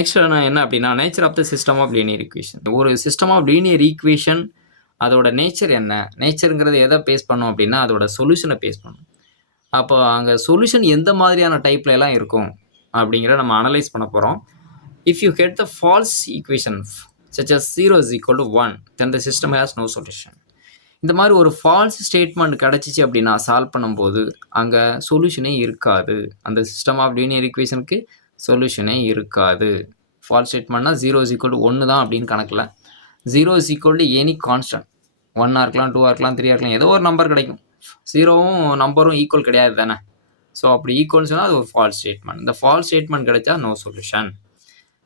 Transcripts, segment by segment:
Next என்ன அப்படின்னா nature of the system of linear equation. ஒரு சிஸ்டம் ஆஃப் லீனியர் ஈக்குவேஷன் அதோட நேச்சர் என்ன? நேச்சருங்கிறது எதை பேஸ் பண்ணும் அப்படின்னா அதோட சொல்யூஷனை பேஸ் பண்ணும். அப்போ அங்கே சொல்யூஷன் எந்த மாதிரியான டைப்ல எல்லாம் இருக்கும் அப்படிங்கிற நம்ம அனலைஸ் பண்ண போகிறோம். If you get the false equation such as 0 is equal to 1 then the system has no solution. இந்த மாதிரி ஒரு ஃபால்ஸ் ஸ்டேட்மெண்ட் கிடச்சிச்சு அப்படின்னா சால்வ் பண்ணும்போது அங்கே சொல்யூஷனே இருக்காது. அந்த சிஸ்டம் ஆஃப் லீனியர் ஈக்குவேஷனுக்கு சொல்யூஷனே இருக்காது. ஃபால்ஸ் ஸ்டேட்மெண்ட்னா 0 is equal to 1 தான் அப்படின்னு கணக்கில் 0 is equal to any constant 1 இருக்கலாம் 2 இருக்கலாம் 3 இருக்கலாம் ஏதோ ஒரு நம்பர் கிடைக்கும். 0வும் நம்பரும் ஈக்குவல் கிடையாது தானே. ஸோ அப்படி ஈக்குவல்னு சொன்னால் அது ஒரு ஃபால்ஸ் ஸ்டேட்மெண்ட். இந்த ஃபால்ஸ் ஸ்டேட்மெண்ட் கிடைச்சா நோ சொல்யூஷன்.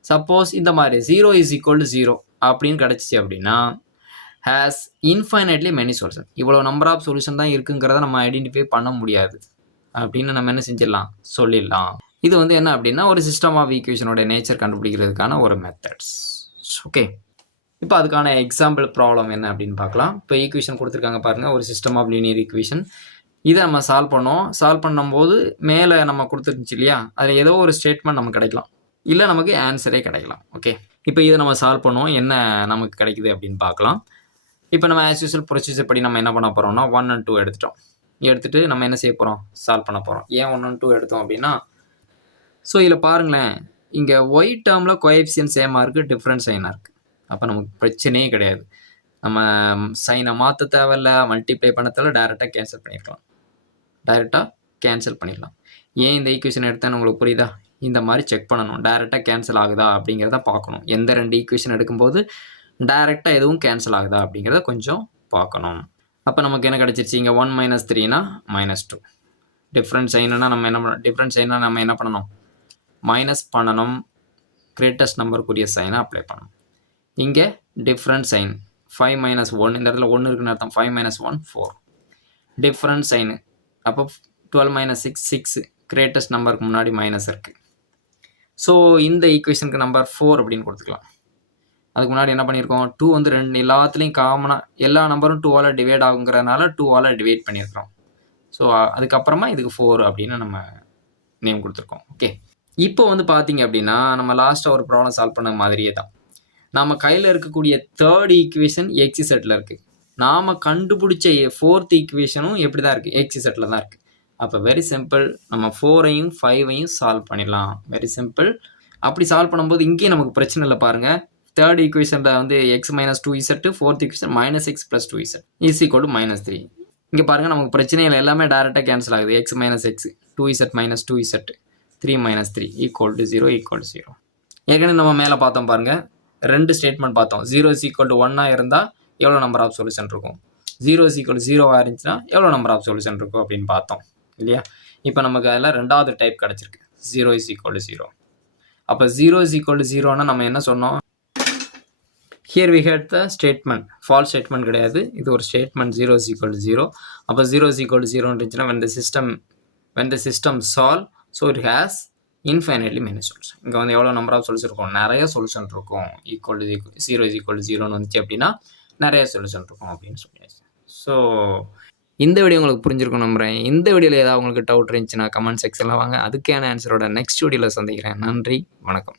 சப்போஸ் இந்த மாதிரி 0 is equal to 0 அப்படின்னு கிடச்சிச்சு அப்படின்னா has infinitely many solution. இவ்வளோ நம்பர் ஆஃப் சொல்யூஷன் தான் இருக்குங்கிறத நம்ம ஐடென்டிஃபை பண்ண முடியாது அப்படின்னு நம்ம என்ன செஞ்சிடலாம் சொல்லிடலாம். இது என்ன அப்படின்னா ஒரு சிஸ்டம் ஆஃப் ஈக்குவேஷனோட நேச்சர் கண்டுபிடிக்கிறதுக்கான ஒரு மெத்தட்ஸ். ஓகே, இப்போ அதுக்கான எக்ஸாம்பிள் ப்ராப்ளம் என்ன அப்படின்னு பார்க்கலாம். இப்போ ஈக்குவேஷன் கொடுத்துருக்காங்க பாருங்கள், ஒரு சிஸ்டம் ஆஃப் லீனியர் ஈக்குவேஷன். இதை நம்ம சால்வ் பண்ணோம். சால்வ் பண்ணும்போது மேலே நம்ம கொடுத்துருந்துச்சு இல்லையா, அதில் ஏதோ ஒரு ஸ்டேட்மெண்ட் நமக்கு கிடைக்கலாம், இல்லை நமக்கு ஆன்சரே கிடைக்கலாம். ஓகே, இப்போ இதை நம்ம சால்வ் பண்ணுவோம். என்ன நமக்கு கிடைக்குது அப்படின்னு பார்க்கலாம். இப்போ நம்ம ஆஸ் யூஸ்வல் ப்ரொசீஜர் படி நம்ம என்ன பண்ண போகிறோம்னா 1 and 2 எடுத்துட்டோம். எடுத்துகிட்டு நம்ம என்ன செய்ய போகிறோம், சால்வ் பண்ண போகிறோம். ஏன் 1 and 2 எடுத்தோம் அப்படின்னா, ஸோ இதில் பாருங்களேன், இங்கே ஒய் டேர்மில் கோஎஃபிஷியன்ட் சேமாக இருக்குது, டிஃப்ரெண்ட் சைனாக இருக்குது. அப்போ நமக்கு பிரச்சனையே கிடையாது. நம்ம சைனை மாற்ற தேவையில்ல, மல்டிப்ளை பண்ண தேவையில்ல, டைரெக்டாக கேன்சல் பண்ணிடலாம். ஏன் இந்த ஈக்குவேஷன் எடுத்தேன்னு உங்களுக்கு புரியுதா? இந்த மாதிரி செக் பண்ணணும், டைரெக்டாக கேன்சல் ஆகுதா அப்படிங்கிறத பார்க்கணும். எந்த 2 ஈக்குவேஷன் எடுக்கும்போது டைரெக்டாக எதுவும் கேன்சல் ஆகுதா அப்படிங்கிறத கொஞ்சம் பார்க்கணும். அப்போ நமக்கு என்ன கிடச்சிருச்சு, இங்கே 1 - 3னா -2. டிஃப்ரெண்ட் சைனா நம்ம என்ன பண்ணணும், மைனஸ் பண்ணணும். கிரேட்டஸ்ட் நம்பருக்குரிய சைனை அப்ளை பண்ணணும். இங்கே டிஃப்ரெண்ட் சைன் 5 - 1, இந்த இடத்துல 1 இருக்குன்னு அர்த்தம். 5 - 1 4. டிஃப்ரெண்ட் சைனு, அப்போ 12 - 6 6. கிரேட்டஸ்ட் நம்பருக்கு முன்னாடி மைனஸ் இருக்குது. ஸோ இந்த ஈக்குவேஷனுக்கு நம்பர் 4 அப்படின்னு கொடுத்துக்கலாம். அதுக்கு முன்னாடி என்ன பண்ணியிருக்கோம், 2 2 எல்லாத்துலேயும் காமனாக எல்லா நம்பரும் 2ஆல் டிவைட் ஆகுங்கிறதுனால 2ஆல் டிவைட் பண்ணியிருக்கிறோம். ஸோ அதுக்கப்புறமா இதுக்கு 4 அப்படின்னு நம்ம நேம் கொடுத்துருக்கோம். ஓகே, இப்போ பார்த்தீங்க அப்படின்னா நம்ம லாஸ்ட்டாக ஒரு ப்ராப்ளம் சால்வ் பண்ண மாதிரியே தான். நம்ம கையில் இருக்கக்கூடிய 3rd ஈக்குவேஷன் எக்ஸி செட்டில் இருக்குது. நாம் கண்டுபிடிச்ச 4th ஈக்குவேஷனும் எப்படி தான் இருக்குது, எக்ஸி செட்டில் தான் இருக்குது. அப்போ வெரி சிம்பிள், நம்ம 4ஐயும் 5ஐயும் சால்வ் பண்ணிடலாம். Very simple. அப்படி சால்வ் பண்ணும்போது இங்கேயும் நமக்கு பிரச்சனை இல்லை பாருங்கள். 3rd ஈக்குவேஷனில் x - 2z, 4th equation -x + 2z is equal to -3. இங்கே பாருங்கள், நமக்கு பிரச்சனை இல்லை, எல்லாமே டைரெக்டாக கேன்சல் ஆகுது. x - x 2z - 2z 3 - 3 = 0 ஏற்கனவே நம்ம மேலே பார்த்தோம் பாருங்கள், 2 ஸ்டேட்மெண்ட் பார்த்தோம். 0 is equal to 1 இருந்தால் எவ்வளோ நம்பர் ஆஃப் சொல்யூஷன் இருக்கும், 0 is equal to 0 இருந்துச்சுன்னா எவ்வளோ நம்பர் ஆஃப் சொல்யூஷன் இருக்கும் அப்படின்னு பார்த்தோம் இல்லையா. இப்போ நமக்கு அதில் 2வது டைப் கிடச்சிருக்கு, 0 is equal to 0. அப்போ 0 is equal to 0னா நம்ம என்ன சொன்னோம், here we had the statement, false statement கிடையாது, இது ஒரு statement 0 is equal to 0. அப்போ 0 is equal to 0 இருந்துச்சுன்னா when the system solve, so it has infinitely many solution. இங்கே எவ்வளோ நம்பர் ஆஃப் சொல்யூஷன் இருக்கும், நிறைய சொல்யூஷன் இருக்கும். 0 is equal to 0ன்னு வந்துச்சு அப்படின்னா நிறைய சொல்யூஷன் இருக்கும் அப்படின்னு சொல்லியாச்சு. ஸோ இந்த வீடியோ உங்களுக்கு புரிஞ்சிருக்கும் நம்புகிறேன். இந்த வீடியோவில் ஏதாவது உங்களுக்கு டவுட் இருந்துச்சுன்னா கமெண்ட் செக்ஷனில் வாங்க, அதுக்கான ஆன்சரோட நெக்ஸ்ட் வீடியோவில் சந்திக்கிறேன். நன்றி, வணக்கம்.